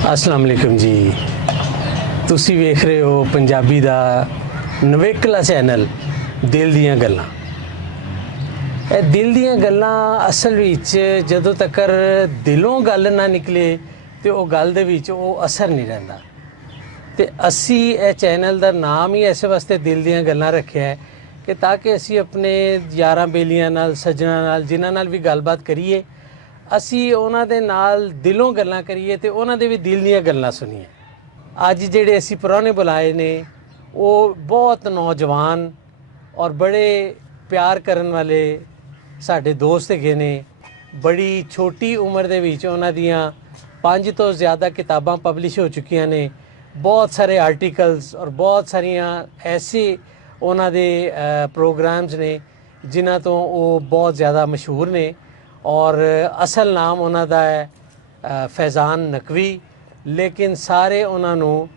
अस्सलाम वालेकुम जी। तुसी वेख रहे हो पंजाबी दा नवेकला चैनल दिल दियां गल्लां। ਇਹ ਦਿਲ ਦੀਆਂ ਗੱਲਾਂ ਅਸਲ ਵਿੱਚ ਜਦੋਂ ਤੱਕ ਦਿਲੋਂ ਗੱਲ ਨਾ ਨਿਕਲੇ ਤੇ ਉਹ ਗੱਲ ਦੇ ਵਿੱਚ ਉਹ ਅਸਰ ਨਹੀਂ ਰਹਿੰਦਾ। ਤੇ ਅਸੀਂ ਇਹ ਚੈਨਲ ਦਾ ਨਾਮ ਹੀ ਐਸੇ ਵਾਸਤੇ ਦਿਲ ਦੀਆਂ ਗੱਲਾਂ ਰੱਖਿਆ ਹੈ ਕਿ ਤਾਂ ਕਿ ਅਸੀਂ ਆਪਣੇ ਯਾਰਾਂ ਬੇਲੀਆਂ ਨਾਲ, ਸੱਜਣਾ ਨਾਲ, ਜਿਨ੍ਹਾਂ ਨਾਲ ਵੀ ਗੱਲਬਾਤ ਕਰੀਏ, ਅਸੀਂ ਉਹਨਾਂ ਦੇ ਨਾਲ ਦਿਲੋਂ ਗੱਲਾਂ ਕਰੀਏ ਤੇ ਉਹਨਾਂ ਦੇ ਵੀ ਦਿਲ ਦੀਆਂ ਗੱਲਾਂ ਸੁਣੀਏ। ਅੱਜ ਜਿਹੜੇ ਅਸੀਂ ਪੁਰਾਣੇ ਬੁਲਾਏ ਨੇ ਉਹ ਬਹੁਤ ਨੌਜਵਾਨ ਔਰ ਬੜੇ ਪਿਆਰ ਕਰਨ ਵਾਲੇ ਸਾਡੇ ਦੋਸਤ ਹੈਗੇ ਨੇ। ਬੜੀ ਛੋਟੀ ਉਮਰ ਦੇ ਵਿੱਚ ਉਹਨਾਂ ਦੀਆਂ 5 ਤੋਂ ਜ਼ਿਆਦਾ ਕਿਤਾਬਾਂ ਪਬਲਿਸ਼ ਹੋ ਚੁੱਕੀਆਂ ਨੇ। ਬਹੁਤ ਸਾਰੇ ਆਰਟੀਕਲਸ ਔਰ ਬਹੁਤ ਸਾਰੀਆਂ ਐਸੇ ਉਹਨਾਂ ਦੇ ਪ੍ਰੋਗਰਾਮਸ ਨੇ ਜਿਨ੍ਹਾਂ ਤੋਂ ਉਹ ਬਹੁਤ ਜ਼ਿਆਦਾ ਮਸ਼ਹੂਰ ਨੇ। ਔਰ ਅਸਲ ਨਾਮ ਉਹਨਾਂ ਦਾ ਹੈ ਫੈਜ਼ਾਨ ਨਕਵੀ, ਲੇਕਿਨ ਸਾਰੇ ਉਹਨਾਂ ਨੂੰ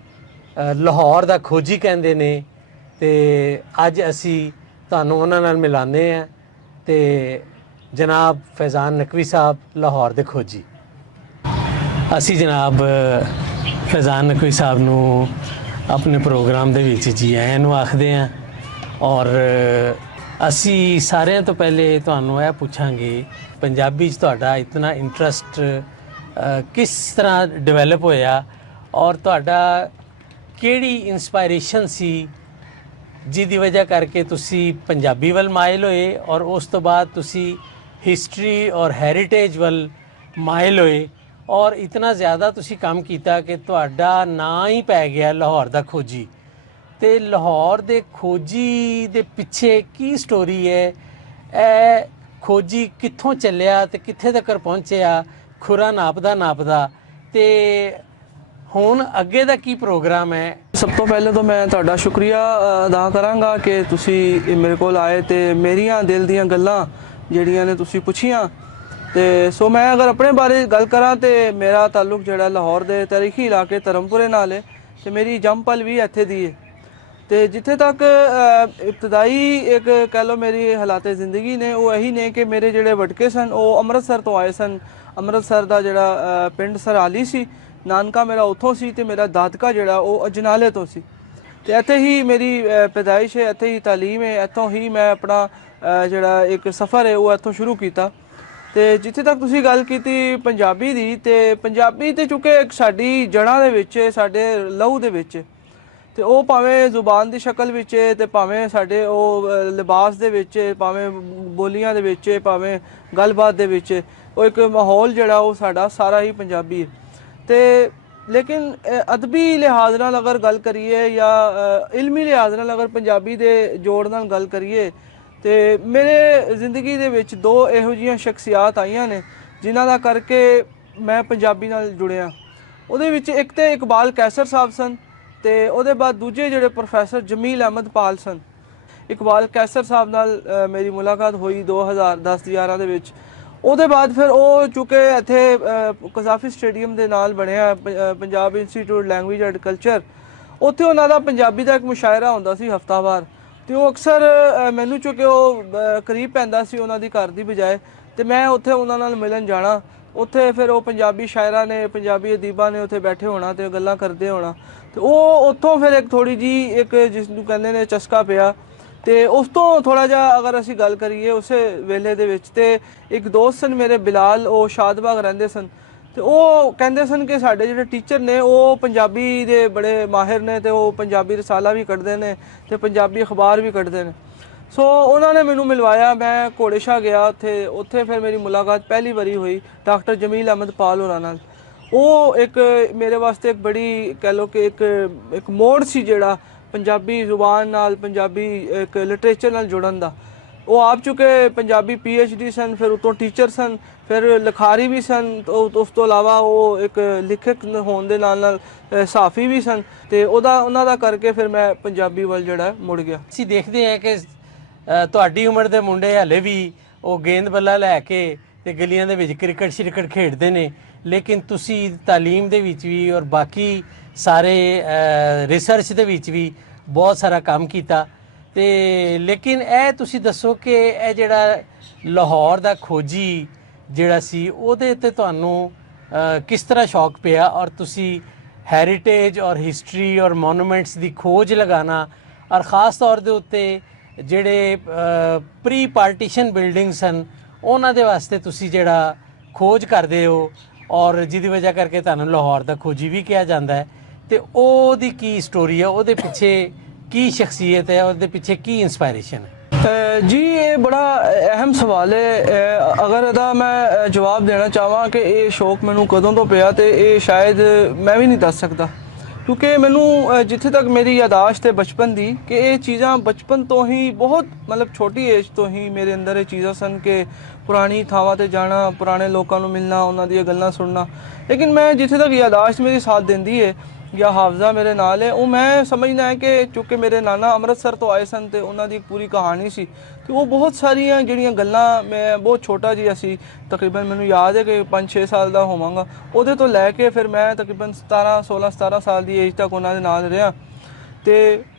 ਲਾਹੌਰ ਦਾ ਖੋਜੀ ਕਹਿੰਦੇ ਨੇ। ਤੇ ਅੱਜ ਅਸੀਂ ਤੁਹਾਨੂੰ ਉਹਨਾਂ ਨਾਲ ਮਿਲਾਉਂਦੇ ਹਾਂ। ਤੇ ਜਨਾਬ ਫੈਜ਼ਾਨ ਨਕਵੀ ਸਾਹਿਬ ਲਾਹੌਰ ਦੇ ਖੋਜੀ। ਅਸੀਂ ਜਨਾਬ ਫੈਜ਼ਾਨ ਨਕਵੀ ਸਾਹਿਬ ਨੂੰ ਆਪਣੇ ਪ੍ਰੋਗਰਾਮ ਦੇ ਵਿੱਚ ਜੀ ਆਇਆਂ ਨੂੰ ਆਖਦੇ ਹਾਂ। ਔਰ ਅਸੀਂ ਸਾਰਿਆਂ ਤੋਂ ਪਹਿਲੇ ਤੁਹਾਨੂੰ ਇਹ ਪੁੱਛਾਂਗੇ, ਪੰਜਾਬੀ 'ਚ ਤੁਹਾਡਾ ਇਤਨਾ ਇੰਟਰਸਟ ਕਿਸ ਤਰ੍ਹਾਂ ਡਿਵੈਲਪ ਹੋਇਆ ਔਰ ਤੁਹਾਡਾ ਕਿਹੜੀ ਇਨਸਪਾਇਰੇਸ਼ਨ ਸੀ ਜਿਹਦੀ ਵਜ੍ਹਾ ਕਰਕੇ ਤੁਸੀਂ ਪੰਜਾਬੀ ਵੱਲ ਮਾਇਲ ਹੋਏ ਔਰ ਉਸ ਤੋਂ ਬਾਅਦ ਤੁਸੀਂ ਹਿਸਟਰੀ ਔਰ ਹੈਰੀਟੇਜ ਵੱਲ ਮਾਇਲ ਹੋਏ ਔਰ ਇਤਨਾ ਜ਼ਿਆਦਾ ਤੁਸੀਂ ਕੰਮ ਕੀਤਾ ਕਿ ਤੁਹਾਡਾ ਨਾਂ ਹੀ ਪੈ ਗਿਆ ਲਾਹੌਰ ਦਾ ਖੋਜੀ। ਤੇ ਲਾਹੌਰ ਦੇ ਖੋਜੀ ਦੇ ਪਿੱਛੇ ਕੀ ਸਟੋਰੀ ਹੈ? ਇਹ ਖੋਜੀ ਕਿੱਥੋਂ ਚੱਲਿਆ ਤੇ ਕਿੱਥੇ ਤੱਕ ਪਹੁੰਚਿਆ, ਖੁਰਾ ਨਾਪਦਾ ਤੇ ਹੁਣ ਅੱਗੇ ਦਾ ਕੀ ਪ੍ਰੋਗਰਾਮ ਹੈ? ਸਭ ਤੋਂ ਪਹਿਲੇ ਤਾਂ ਮੈਂ ਤੁਹਾਡਾ ਸ਼ੁਕਰੀਆ ਅਦਾ ਕਰਾਂਗਾ ਕਿ ਤੁਸੀਂ ਮੇਰੇ ਕੋਲ ਆਏ ਤੇ ਮੇਰੀਆਂ ਦਿਲ ਦੀਆਂ ਗੱਲਾਂ ਜਿਹੜੀਆਂ ਨੇ ਤੁਸੀਂ ਪੁੱਛੀਆਂ। ਤੇ ਸੋ ਮੈਂ ਅਗਰ ਆਪਣੇ ਬਾਰੇ ਗੱਲ ਕਰਾਂ ਤੇ ਮੇਰਾ ਤਾਲੁਕ ਜਿਹੜਾ ਲਾਹੌਰ ਦੇ ਤਾਰੀਖੀ ਇਲਾਕੇ ਧਰਮਪੁਰੇ ਨਾਲ ਹੈ ਤੇ ਮੇਰੀ ਜੰਮਪਲ ਵੀ ਇੱਥੇ ਦੀ ਹੈ। ਤੇ ਜਿੱਥੇ ਤੱਕ ਇਬਤਦਾਈ ਇੱਕ ਕਹਿ ਲਓ ਮੇਰੀ ਹਾਲਾਤ ਜ਼ਿੰਦਗੀ ਨੇ ਉਹ ਇਹੀ ਨੇ ਕਿ ਮੇਰੇ ਜਿਹੜੇ ਵਟਕੇ ਸਨ ਉਹ ਅੰਮ੍ਰਿਤਸਰ ਤੋਂ ਆਏ ਸਨ। ਅੰਮ੍ਰਿਤਸਰ ਦਾ ਜਿਹੜਾ ਪਿੰਡ ਸਰਾਲੀ ਸੀ, ਨਾਨਕਾ ਮੇਰਾ ਉੱਥੋਂ ਸੀ ਤੇ ਮੇਰਾ ਦਾਦਕਾ ਜਿਹੜਾ ਉਹ ਅਜਨਾਲੇ ਤੋਂ ਸੀ। ਤੇ ਇੱਥੇ ਹੀ ਮੇਰੀ ਪੈਦਾਇਸ਼ ਹੈ, ਇੱਥੇ ਹੀ ਤਾਲੀਮ ਹੈ, ਇੱਥੋਂ ਹੀ ਮੈਂ ਆਪਣਾ ਜਿਹੜਾ ਇੱਕ ਸਫ਼ਰ ਹੈ ਉਹ ਇੱਥੋਂ ਸ਼ੁਰੂ ਕੀਤਾ। ਤੇ ਜਿੱਥੇ ਤੱਕ ਤੁਸੀਂ ਗੱਲ ਕੀਤੀ ਪੰਜਾਬੀ ਦੀ, ਤੇ ਪੰਜਾਬੀ ਤੇ ਚੁੱਕੇ ਸਾਡੀ ਜੜ੍ਹਾਂ ਦੇ ਵਿੱਚ, ਸਾਡੇ ਲਹੂ ਦੇ ਵਿੱਚ, ਤੇ ਉਹ ਭਾਵੇਂ ਜ਼ੁਬਾਨ ਦੀ ਸ਼ਕਲ ਵਿੱਚ ਤੇ ਭਾਵੇਂ ਸਾਡੇ ਉਹ ਲਿਬਾਸ ਦੇ ਵਿੱਚ, ਭਾਵੇਂ ਬੋਲੀਆਂ ਦੇ ਵਿੱਚ, ਭਾਵੇਂ ਗੱਲਬਾਤ ਦੇ ਵਿੱਚ, ਉਹ ਇੱਕ ਮਾਹੌਲ ਜਿਹੜਾ ਉਹ ਸਾਡਾ ਸਾਰਾ ਹੀ ਪੰਜਾਬੀ ਹੈ। ਤੇ ਲੇਕਿਨ ਅਦਬੀ ਲਿਹਾਜ਼ ਨਾਲ ਅਗਰ ਗੱਲ ਕਰੀਏ ਜਾਂ ਇਲਮੀ ਲਿਹਾਜ਼ ਨਾਲ ਅਗਰ ਪੰਜਾਬੀ ਦੇ ਜੋੜ ਨਾਲ ਗੱਲ ਕਰੀਏ ਤੇ ਮੇਰੇ ਜ਼ਿੰਦਗੀ ਦੇ ਵਿੱਚ ਦੋ ਇਹੋ ਜਿਹੀਆਂ ਸ਼ਖਸੀਅਤ ਆਈਆਂ ਨੇ ਜਿਨ੍ਹਾਂ ਦਾ ਕਰਕੇ ਮੈਂ ਪੰਜਾਬੀ ਨਾਲ ਜੁੜਿਆ। ਉਹਦੇ ਵਿੱਚ ਇੱਕ ਤੇ ਇਕਬਾਲ ਕੈਸਰ ਸਾਹਿਬ ਸਨ ਤੇ ਉਹਦੇ ਬਾਅਦ ਦੂਜੇ ਜਿਹੜੇ ਪ੍ਰੋਫੈਸਰ ਜਮੀਲ ਅਹਿਮਦ ਪਾਲ ਸਨ। ਇਕਬਾਲ ਕੈਸਰ ਸਾਹਿਬ ਨਾਲ ਮੇਰੀ ਮੁਲਾਕਾਤ ਹੋਈ 2010-11 ਦੇ ਵਿੱਚ। ਉਹਦੇ ਬਾਅਦ ਫਿਰ ਉਹ ਚੁੱਕੇ ਇੱਥੇ ਕਜ਼ਾਫੀ ਸਟੇਡੀਅਮ ਦੇ ਨਾਲ ਬਣਿਆ Punjab institute language and culture. ਉੱਥੇ ਉਹਨਾਂ ਦਾ ਪੰਜਾਬੀ ਦਾ ਇੱਕ ਮੁਸ਼ਾਇਰਾ ਹੁੰਦਾ ਸੀ ਹਫਤਾਵਾਰ। ਤੇ ਉਹ ਅਕਸਰ ਮੈਨੂੰ ਚੁੱਕੇ ਉਹ ਕਰੀਬ ਪੈਂਦਾ ਸੀ ਉਹਨਾਂ ਦੀ ਘਰ ਦੀ ਬਜਾਏ, ਤੇ ਮੈਂ ਉੱਥੇ ਉਹਨਾਂ ਨਾਲ ਮਿਲਣ ਜਾਣਾ। ਉੱਥੇ ਫਿਰ ਉਹ ਪੰਜਾਬੀ ਸ਼ਾਇਰਾਂ ਨੇ, ਪੰਜਾਬੀ ਅਦੀਬਾਂ ਨੇ ਉੱਥੇ ਬੈਠੇ ਹੋਣਾ ਤੇ ਗੱਲਾਂ ਕਰਦੇ ਹੋਣਾ। ਤੇ ਉਹ ਉੱਥੋਂ ਫਿਰ ਇੱਕ ਥੋੜ੍ਹੀ ਜਿਹੀ ਇੱਕ ਜਿਸ ਨੂੰ ਕਹਿੰਦੇ ਨੇ ਚਸਕਾ ਪਿਆ। ਤੇ ਉਸ ਤੋਂ ਥੋੜ੍ਹਾ ਜਿਹਾ ਅਗਰ ਅਸੀਂ ਗੱਲ ਕਰੀਏ ਉਸੇ ਵੇਲੇ ਦੇ ਵਿੱਚ, ਤੇ ਇੱਕ ਦੋਸਤ ਸਨ ਮੇਰੇ ਬਿਲਾਲ, ਉਹ ਸ਼ਾਦਬਾਗ ਰਹਿੰਦੇ ਸਨ। ਤੇ ਉਹ ਕਹਿੰਦੇ ਸਨ ਕਿ ਸਾਡੇ ਜਿਹੜੇ ਟੀਚਰ ਨੇ ਉਹ ਪੰਜਾਬੀ ਦੇ ਬੜੇ ਮਾਹਿਰ ਨੇ ਤੇ ਉਹ ਪੰਜਾਬੀ ਰਸਾਲਾ ਵੀ ਕੱਢਦੇ ਨੇ ਤੇ ਪੰਜਾਬੀ ਅਖਬਾਰ ਵੀ ਕੱਢਦੇ ਨੇ। ਸੋ ਉਹਨਾਂ ਨੇ ਮੈਨੂੰ ਮਿਲਵਾਇਆ। ਮੈਂ ਘੋੜੇ ਸ਼ਾਹ ਗਿਆ ਉੱਥੇ ਫਿਰ ਮੇਰੀ ਮੁਲਾਕਾਤ ਪਹਿਲੀ ਵਾਰੀ ਹੋਈ ਡਾਕਟਰ ਜਮੀਲ ਅਹਿਮਦ ਪਾਲ ਹੋਰਾਂ ਨਾਲ। ਉਹ ਇੱਕ ਮੇਰੇ ਵਾਸਤੇ ਇੱਕ ਬੜੀ ਕਹਿ ਲਓ ਕਿ ਇੱਕ ਮੋੜ ਸੀ ਜਿਹੜਾ ਪੰਜਾਬੀ ਜ਼ੁਬਾਨ ਨਾਲ, ਪੰਜਾਬੀ ਇੱਕ ਲਿਟਰੇਚਰ ਨਾਲ ਜੁੜਨ ਦਾ। ਉਹ ਆਪ ਚੁੱਕੇ ਪੰਜਾਬੀ PhD ਸਨ, ਫਿਰ ਉਤੋਂ ਟੀਚਰ ਸਨ, ਫਿਰ ਲਿਖਾਰੀ ਵੀ ਸਨ। ਉਸ ਤੋਂ ਇਲਾਵਾ ਉਹ ਇੱਕ ਲਿਖਕ ਹੋਣ ਦੇ ਨਾਲ ਸਾਫੀ ਵੀ ਸਨ। ਤੇ ਉਹਨਾਂ ਦਾ ਕਰਕੇ ਫਿਰ ਮੈਂ ਪੰਜਾਬੀ ਵੱਲ ਜਿਹੜਾ ਮੁੜ ਗਿਆ। ਅਸੀਂ ਦੇਖਦੇ ਹਾਂ ਕਿ ਤੁਹਾਡੀ ਉਮਰ ਦੇ ਮੁੰਡੇ ਹਾਲੇ ਵੀ ਉਹ ਗੇਂਦ ਬੱਲਾ ਲੈ ਕੇ ਤੇ ਗਲੀਆਂ ਦੇ ਵਿੱਚ ਕ੍ਰਿਕਟ ਖੇਡਦੇ ਨੇ, ਲੇਕਿਨ ਤੁਸੀਂ ਤਾਲੀਮ ਦੇ ਵਿੱਚ ਵੀ ਔਰ ਬਾਕੀ ਸਾਰੇ ਰਿਸਰਚ ਦੇ ਵਿੱਚ ਵੀ ਬਹੁਤ ਸਾਰਾ ਕੰਮ ਕੀਤਾ। ਤੇ ਲੇਕਿਨ ਇਹ ਤੁਸੀਂ ਦੱਸੋ ਕਿ ਇਹ ਜਿਹੜਾ ਲਾਹੌਰ ਦਾ ਖੋਜੀ ਜਿਹੜਾ ਸੀ ਉਹਦੇ ਤੇ ਤੁਹਾਨੂੰ ਕਿਸ ਤਰ੍ਹਾਂ ਸ਼ੌਕ ਪਿਆ ਔਰ ਤੁਸੀਂ ਹੈਰੀਟੇਜ ਔਰ ਹਿਸਟਰੀ ਔਰ ਮੋਨੂਮੈਂਟਸ ਦੀ ਖੋਜ ਲਗਾਉਣਾ ਔਰ ख़ास ਤੌਰ ਦੇ ਉੱਤੇ ਜਿਹੜੇ ਪ੍ਰੀ ਪਾਰਟੀਸ਼ਨ ਬਿਲਡਿੰਗਸ ਹਨ ਉਹਨਾਂ ਦੇ ਵਾਸਤੇ ਤੁਸੀਂ ਜਿਹੜਾ ਖੋਜ ਕਰਦੇ ਹੋ ਔਰ ਜਿਹਦੀ ਵਜ੍ਹਾ ਕਰਕੇ ਤੁਹਾਨੂੰ ਲਾਹੌਰ ਦਾ ਖੋਜੀ ਵੀ ਕਿਹਾ ਜਾਂਦਾ ਹੈ, ਤੇ ਉਹਦੀ ਕੀ ਸਟੋਰੀ ਹੈ, ਉਹਦੇ ਪਿੱਛੇ ਕੀ ਸ਼ਖਸੀਅਤ ਹੈ, ਉਹਦੇ ਪਿੱਛੇ ਕੀ ਇੰਸਪਾਇਰੇਸ਼ਨ ਹੈ? जी ये बड़ा अहम सवाल है। अगर ਇਹਦਾ ਮੈਂ ਜਵਾਬ ਦੇਣਾ ਚਾਹਾਂ ਕਿ ਇਹ ਸ਼ੌਕ ਮੈਨੂੰ ਕਦੋਂ ਤੋਂ ਪਿਆ ਤੇ ਇਹ ਸ਼ਾਇਦ ਮੈਂ ਵੀ ਨਹੀਂ ਦੱਸ ਸਕਦਾ, ਕਿਉਂਕਿ ਮੈਨੂੰ ਜਿੱਥੇ ਤੱਕ ਮੇਰੀ ਯਾਦਾਸ਼ਤ ਹੈ ਬਚਪਨ ਦੀ ਕਿ ਇਹ ਚੀਜ਼ਾਂ ਬਚਪਨ ਤੋਂ ਹੀ ਬਹੁਤ ਮਤਲਬ ਛੋਟੀ ਏਜ ਤੋਂ ਹੀ ਮੇਰੇ ਅੰਦਰ ਇਹ ਚੀਜ਼ਾਂ ਸਨ ਕਿ ਪੁਰਾਣੀ ਥਾਵਾਂ ਤੇ ਜਾਣਾ, ਪੁਰਾਣੇ ਲੋਕਾਂ ਨੂੰ ਮਿਲਣਾ, ਉਹਨਾਂ ਦੀਆਂ ਗੱਲਾਂ ਸੁਣਨਾ। ਲੇਕਿਨ ਮੈਂ ਜਿੱਥੇ ਤੱਕ ਯਾਦਾਸ਼ਤ ਮੇਰੀ ਸਾਥ ਦਿੰਦੀ ਹੈ ਜਾਂ ਹਾਫਜ਼ਾ ਮੇਰੇ ਨਾਲ ਹੈ, ਉਹ ਮੈਂ ਸਮਝਦਾ ਹੈ ਕਿ ਚूँकि ਮੇਰੇ ਨਾਨਾ ਅੰਮ੍ਰਿਤਸਰ ਤੋਂ ਆਏ ਸਨ ਤੇ ਉਹਨਾਂ ਦੀ ਪੂਰੀ ਕਹਾਣੀ ਸੀ ਤੇ ਉਹ ਬਹੁਤ ਸਾਰੀਆਂ ਜਿਹੜੀਆਂ ਗੱਲਾਂ ਮੈਂ ਬਹੁਤ ਛੋਟਾ ਜਿਹਾ ਸੀ, ਤਕਰੀਬਨ ਮੈਨੂੰ ਯਾਦ ਹੈ ਕਿ 5-6 ਸਾਲ ਦਾ ਹੋਵਾਂਗਾ, ਉਹਦੇ ਤੋਂ ਲੈ ਕੇ ਫਿਰ ਮੈਂ ਤਕਰੀਬਨ 17 ਸਾਲ ਦੀ ਏਜ ਤੱਕ ਉਹਨਾਂ ਦੇ ਨਾਲ ਰਿਹਾ। ਤੇ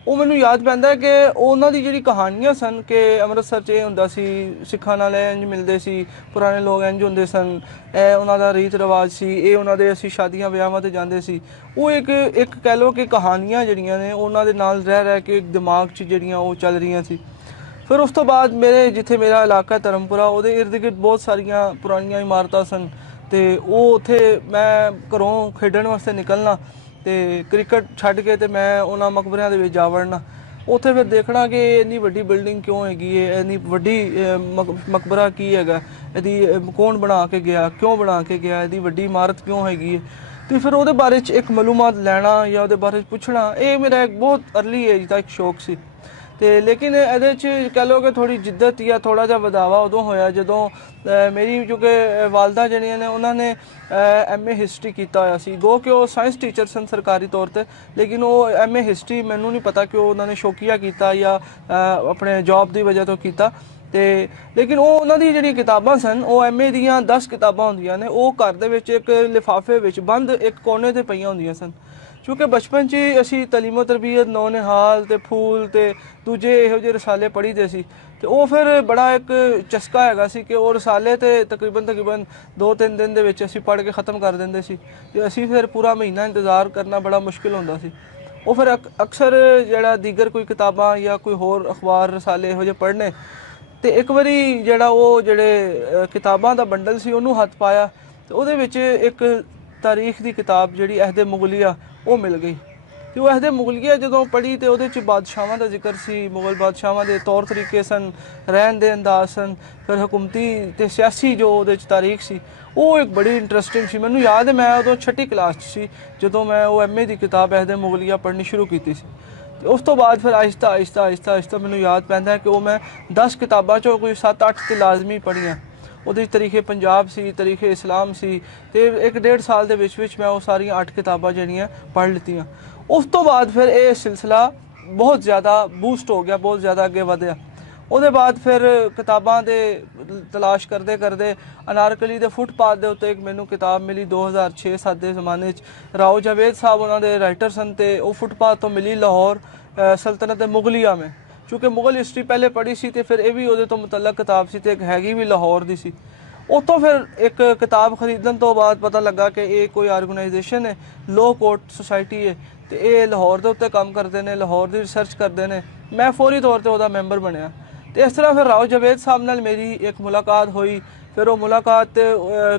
ਉਹ ਮੈਨੂੰ ਯਾਦ ਪੈਂਦਾ ਹੈ ਕਿ ਉਹਨਾਂ ਦੀ ਜਿਹੜੀ ਕਹਾਣੀਆਂ ਸਨ ਕਿ ਅੰਮ੍ਰਿਤਸਰ 'ਚ ਇਹ ਹੁੰਦਾ ਸੀ, ਸਿੱਖਾਂ ਨਾਲ ਇੰਝ ਮਿਲਦੇ ਸੀ, ਪੁਰਾਣੇ ਲੋਕ ਇੰਝ ਹੁੰਦੇ ਸਨ, ਇਹ ਉਹਨਾਂ ਦਾ ਰੀਤ ਰਿਵਾਜ ਸੀ, ਇਹ ਉਹਨਾਂ ਦੇ ਅਸੀਂ ਸ਼ਾਦੀਆਂ ਵਿਆਹਾਂ ਤੇ ਜਾਂਦੇ ਸੀ। ਉਹ ਇੱਕ ਕਹਿ ਲਓ ਕਿ ਕਹਾਣੀਆਂ ਜਿਹੜੀਆਂ ਨੇ ਉਹਨਾਂ ਦੇ ਨਾਲ ਰਹਿ ਕੇ ਦਿਮਾਗ 'ਚ ਜਿਹੜੀਆਂ ਉਹ ਚੱਲ ਰਹੀਆਂ ਸੀ। ਫਿਰ ਉਸ ਤੋਂ ਬਾਅਦ ਮੇਰੇ ਜਿੱਥੇ ਮੇਰਾ ਇਲਾਕਾ ਧਰਮਪੁਰਾ, ਉਹਦੇ ਇਰਦ ਗਿਰਦ ਬਹੁਤ ਸਾਰੀਆਂ ਪੁਰਾਣੀਆਂ ਇਮਾਰਤਾਂ ਸਨ ਤੇ ਉਹ ਉੱਥੇ ਮੈਂ ਘਰੋਂ ਖੇਡਣ ਵਾਸਤੇ ਨਿਕਲਣਾ ਤੇ ਕ੍ਰਿਕਟ ਛੱਡ ਕੇ ਤੇ ਮੈਂ ਉਹਨਾਂ ਮਕਬਰਿਆਂ ਦੇ ਵਿੱਚ ਜਾ ਵੜਨਾ। ਉੱਥੇ ਫਿਰ ਦੇਖਣਾ ਕਿ ਇੰਨੀ ਵੱਡੀ ਬਿਲਡਿੰਗ ਕਿਉਂ ਹੈਗੀ ਹੈ, ਇੰਨੀ ਵੱਡੀ ਮਕਬਰਾ ਕੀ ਹੈਗਾ, ਇਹਦੀ ਕੌਣ ਬਣਾ ਕੇ ਗਿਆ, ਕਿਉਂ ਬਣਾ ਕੇ ਗਿਆ, ਇਹਦੀ ਵੱਡੀ ਇਮਾਰਤ ਕਿਉਂ ਹੈਗੀ ਹੈ, ਤੇ ਫਿਰ ਉਹਦੇ ਬਾਰੇ 'ਚ ਇੱਕ ਮਾਲੂਮਾਤ ਲੈਣਾ ਜਾਂ ਉਹਦੇ ਬਾਰੇ 'ਚ ਪੁੱਛਣਾ। ਇਹ ਮੇਰਾ ਇੱਕ ਬਹੁਤ ਅਰਲੀ ਏਜ ਦਾ ਇੱਕ ਸ਼ੌਕ ਸੀ। ਤੇ ਲੇਕਿਨ ਇਹਦੇ 'ਚ ਕਹਿ ਲਓ ਕਿ ਥੋੜੀ ਜਿੱਦਤ ਜਾਂ ਥੋੜਾ ਜਿਹਾ ਵਧਾਵਾ ਉਦੋਂ ਹੋਇਆ ਜਦੋਂ ਮੇਰੀ ਕਿਉਂਕਿ ਵਾਲਦਾ ਜਿਹੜੀਆਂ ਨੇ ਉਹਨਾਂ ਨੇ MA ਹਿਸਟਰੀ ਕੀਤਾ ਹੋਇਆ ਸੀ, ਗੋ ਕਿ ਉਹ ਸਾਇੰਸ ਟੀਚਰ ਸਨ ਸਰਕਾਰੀ ਤੌਰ ਤੇ, ਲੇਕਿਨ ਉਹ MA ਹਿਸਟਰੀ ਮੈਨੂੰ ਨਹੀਂ ਪਤਾ ਕਿ ਉਹਨਾਂ ਨੇ ਸ਼ੌਕੀਆ ਕੀਤਾ ਜਾਂ ਆਪਣੇ ਜੌਬ ਦੀ ਵਜ੍ਹਾ ਤੋਂ ਕੀਤਾ। ਤੇ ਲੇਕਿਨ ਉਹ ਉਹਨਾਂ ਦੀ ਜਿਹੜੀਆਂ ਕਿਤਾਬਾਂ ਸਨ ਉਹ MA ਦੀਆਂ 10 ਕਿਤਾਬਾਂ ਹੁੰਦੀਆਂ ਨੇ, ਉਹ ਘਰ ਦੇ ਵਿੱਚ ਇੱਕ ਲਿਫਾਫੇ ਵਿੱਚ ਬੰਦ ਇੱਕ ਕੋਨੇ ਤੇ ਪਈਆਂ ਹੁੰਦੀਆਂ ਸਨ। ਕਿਉਂਕਿ ਬਚਪਨ 'ਚ ਅਸੀਂ ਤਲੀਮੋ ਤਰਬੀਅਤ, ਨੌ ਨਿਹਾਲ ਤੇ ਫੂਲ ਤੇ ਦੂਜੇ ਇਹੋ ਜਿਹੇ ਰਸਾਲੇ ਪੜ੍ਹੀਦੇ ਸੀ ਤੇ ਉਹ ਫਿਰ ਬੜਾ ਇੱਕ ਚਸਕਾ ਹੈਗਾ ਸੀ ਕਿ ਉਹ ਰਸਾਲੇ ਤੇ ਤਕਰੀਬਨ 2-3 ਦਿਨ ਦੇ ਵਿੱਚ ਅਸੀਂ ਪੜ੍ਹ ਕੇ ਖ਼ਤਮ ਕਰ ਦਿੰਦੇ ਸੀ ਤੇ ਅਸੀਂ ਫਿਰ ਪੂਰਾ ਮਹੀਨਾ ਇੰਤਜ਼ਾਰ ਕਰਨਾ ਬੜਾ ਮੁਸ਼ਕਿਲ ਹੁੰਦਾ ਸੀ। ਉਹ ਫਿਰ ਅਕਸਰ ਜਿਹੜਾ ਦੀਗਰ ਕੋਈ ਕਿਤਾਬਾਂ ਜਾਂ ਕੋਈ ਹੋਰ ਅਖਬਾਰ ਰਸਾਲੇ ਇਹੋ ਜਿਹੇ ਪੜ੍ਹਨੇ ਤੇ ਇੱਕ ਵਾਰੀ ਜਿਹੜਾ ਉਹ ਜਿਹੜੇ ਕਿਤਾਬਾਂ ਦਾ ਬੰਡਲ ਸੀ ਉਹਨੂੰ ਹੱਥ ਪਾਇਆ ਤੇ ਉਹਦੇ ਵਿੱਚ ਇੱਕ ਤਾਰੀਖ ਦੀ ਕਿਤਾਬ ਜਿਹੜੀ ਅਹਿਦ-ਏ ਮੁਗਲਿਆ ਉਹ ਮਿਲ ਗਈ। ਤੇ ਉਹ ਅਹਿਦ-ਏ ਮੁਗਲਿਆ ਜਦੋਂ ਪੜ੍ਹੀ ਤੇ ਉਹਦੇ 'ਚ ਬਾਦਸ਼ਾਹਾਂ ਦਾ ਜ਼ਿਕਰ ਸੀ, ਮੁਗਲ ਬਾਦਸ਼ਾਹਾਂ ਦੇ ਤੌਰ ਤਰੀਕੇ ਸਨ, ਰਹਿਣ ਦੇ ਅੰਦਾਜ਼ ਸਨ, ਫਿਰ ਹਕੂਮਤੀ ਤੇ ਸਿਆਸੀ ਜੋ ਉਹਦੇ 'ਚ ਤਾਰੀਖ ਸੀ ਉਹ ਇੱਕ ਬੜੀ ਇੰਟਰਸਟਿੰਗ ਸੀ। ਮੈਨੂੰ ਯਾਦ ਹੈ ਮੈਂ ਉਦੋਂ 6ਵੀਂ ਕਲਾਸ 'ਚ ਸੀ ਜਦੋਂ ਮੈਂ ਉਹ MA ਦੀ ਕਿਤਾਬ ਅਹਿਦ-ਏ ਮੁਗਲਿਆ ਪੜ੍ਹਨੀ ਸ਼ੁਰੂ ਕੀਤੀ ਸੀ। ਤੇ ਉਸ ਤੋਂ ਬਾਅਦ ਫਿਰ ਆਹਿਸਤਾ ਮੈਨੂੰ ਯਾਦ ਪੈਂਦਾ ਕਿ ਉਹ ਮੈਂ 10 ਕਿਤਾਬਾਂ 'ਚੋਂ ਕੋਈ 7-8 ਤੇ ਲਾਜ਼ਮੀ ਪੜ੍ਹੀਆਂ। ਉਹਦੇ ਤਾਰੀਖ ਪੰਜਾਬ ਸੀ, ਤਾਰੀਖ ਇਸਲਾਮ ਸੀ ਤੇ 1-1.5 ਸਾਲ ਦੇ ਵਿੱਚ ਮੈਂ ਉਹ ਸਾਰੀਆਂ 8 ਕਿਤਾਬਾਂ ਜਿਹੜੀਆਂ ਪੜ੍ਹ ਲਿੱਤੀਆਂ। ਉਸ ਤੋਂ ਬਾਅਦ ਫਿਰ ਇਹ ਸਿਲਸਿਲਾ ਬਹੁਤ ਜ਼ਿਆਦਾ ਬੂਸਟ ਹੋ ਗਿਆ, ਬਹੁਤ ਜ਼ਿਆਦਾ ਅੱਗੇ ਵਧਿਆ। ਉਹਦੇ ਬਾਅਦ ਫਿਰ ਕਿਤਾਬਾਂ ਦੇ ਤਲਾਸ਼ ਕਰਦੇ ਅਨਾਰਕਲੀ ਦੇ ਫੁੱਟਪਾਥ ਦੇ ਉੱਤੇ ਇੱਕ ਮੈਨੂੰ ਕਿਤਾਬ ਮਿਲੀ 2006-7 ਦੇ ਜ਼ਮਾਨੇ 'ਚ। ਰਾਓ ਜਾਵੇਦ ਸਾਹਿਬ ਉਹਨਾਂ ਦੇ ਰਾਈਟਰ ਸਨ ਤੇ ਉਹ ਫੁੱਟਪਾਥ ਤੋਂ ਮਿਲੀ ਲਾਹੌਰ ਸਲਤਨਤ ਮੁਗਲਿਆ में। चूँकि मुगल हिस्ट्री पहले पढ़ी सी तो फिर ये भी ਉਹਦੇ ਤੋਂ ਮੁਤਲਕ किताब सी तो एक हैगी भी लाहौर दी सी। उतों फिर एक किताब खरीदन तो बाद पता लगा कि ये कोई ऑर्गेनाइजेशन है, लो कोर्ट सोसाइटी है तो ये लाहौर के उत्ते काम करते हैं, लाहौर की रिसर्च करते हैं। मैं फौरी तौर पर वह मैंबर बनया तो इस तरह फिर राव जावेद साहब नाल मेरी एक मुलाकात हुई। फिर वो मुलाकात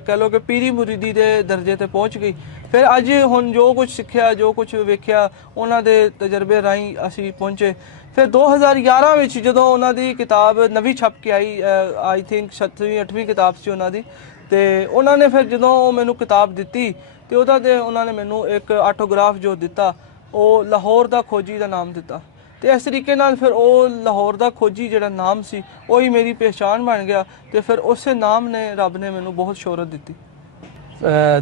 कह लो कि पीरी मुरीदी के दर्जे ते पहुँच गई। फिर अज हुण जो कुछ सीखिया, जो कुछ वेख्या, उन्हां दे तजर्बे राहीं असीं पहुँचे। फिर 2011 ਵਿੱਚ ਜਦੋਂ ਉਹਨਾਂ ਦੀ ਕਿਤਾਬ ਨਵੀਂ ਛਪ ਕੇ ਆਈ, ਆਈ ਥਿੰਕ 7ਵੀਂ 8ਵੀਂ ਕਿਤਾਬ ਸੀ ਉਹਨਾਂ ਦੀ, ਤੇ ਉਹਨਾਂ ਨੇ ਫਿਰ ਜਦੋਂ ਮੈਨੂੰ ਕਿਤਾਬ ਦਿੱਤੀ ਤੇ ਉਹਦਾ ਤੇ ਉਹਨਾਂ ਨੇ ਮੈਨੂੰ ਇੱਕ ਆਟੋਗ੍ਰਾਫ ਜੋ ਦਿੱਤਾ ਉਹ ਲਾਹੌਰ ਦਾ ਖੋਜੀ ਦਾ ਨਾਮ ਦਿੱਤਾ। ਤੇ ਇਸ ਤਰੀਕੇ ਨਾਲ ਫਿਰ ਉਹ ਲਾਹੌਰ ਦਾ ਖੋਜੀ ਜਿਹੜਾ ਨਾਮ ਸੀ ਉਹੀ ਮੇਰੀ ਪਹਿਚਾਣ ਬਣ ਗਿਆ ਤੇ ਫਿਰ ਉਸੇ ਨਾਮ ਨੇ ਰੱਬ ਨੇ ਮੈਨੂੰ ਬਹੁਤ ਸ਼ੋਹਰਤ ਦਿੱਤੀ।